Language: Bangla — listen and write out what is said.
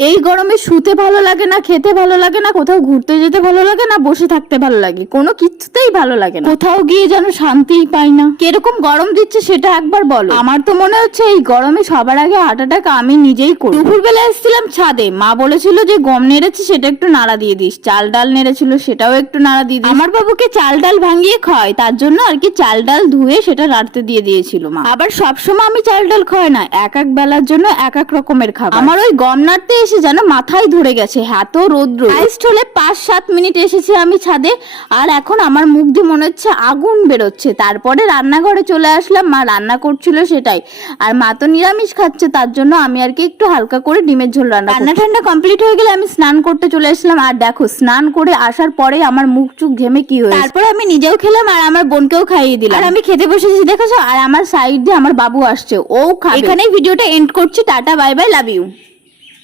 এই গরমে শুতে ভালো লাগে না, খেতে ভালো লাগে না, কোথাও ঘুরতে যেতে ভালো লাগে না, বসে থাকতে ভালো লাগে, কোনো কিছুতেই ভালো লাগে না। কোথাও গিয়ে যেন শান্তিই পাই না। কিরকম গরম দিচ্ছে সেটা একবার বলো। আমার তো মনে হচ্ছে এই গরমে সবার আগে হার্ট অ্যাটাক আমি নিজেই করি। দুপুরবেলা এসেছিলাম ছাদে, মা বলেছিল যে গম নেড়েছি সেটা একটু নাড়া দিয়ে দিস, চাল ডাল নেড়েছিল সেটাও একটু নাড়া দিয়ে দিস। আমার বাবুকে চাল ডাল ভাঙিয়ে খায়, তার জন্য আর কি চাল ডাল ধুয়ে সেটা নাড়তে দিয়ে দিয়েছিল মা। আবার সবসময় আমি চাল ডাল খাই না, এক এক বেলার জন্য এক এক রকমের খাবার। আমার ওই গম নাড়তে এসে যেন মাথায় ধরে গেছে, এত রৌদ্র। হাইস্ট হলে 5-7 মিনিট এসেছি আমি ছাদে, আর এখন আমার মুখ দিয়ে মনে হচ্ছে আগুন বেরোচ্ছে। তারপরে রান্নাঘরে চলে আসলাম, মা রান্না করছিল সেটাই, আর মা তো নিরামিষ খাচ্ছে, তার জন্য আমি আর কি একটু হালকা করে ডিমের ঝোল রান্না ঠান্ডা কমপ্লিট হয়ে গেলে আমি স্নান করতে চলে আসলাম। আর দেখো স্নান করে আসার পরে আমার মুখ চুখ ঘেমে কি হয়েছে। তারপরে আমি নিজেও খেলাম আর আমার বোনকেও খাইয়ে দিলাম। আর আমি খেতে বসেছি দেখেছো, আর আমার সাইড দিয়ে আমার বাবু আসছে, ও খাবে। এখানেই ভিডিওটা এন্ড করছি। Tata, bye bye, love you.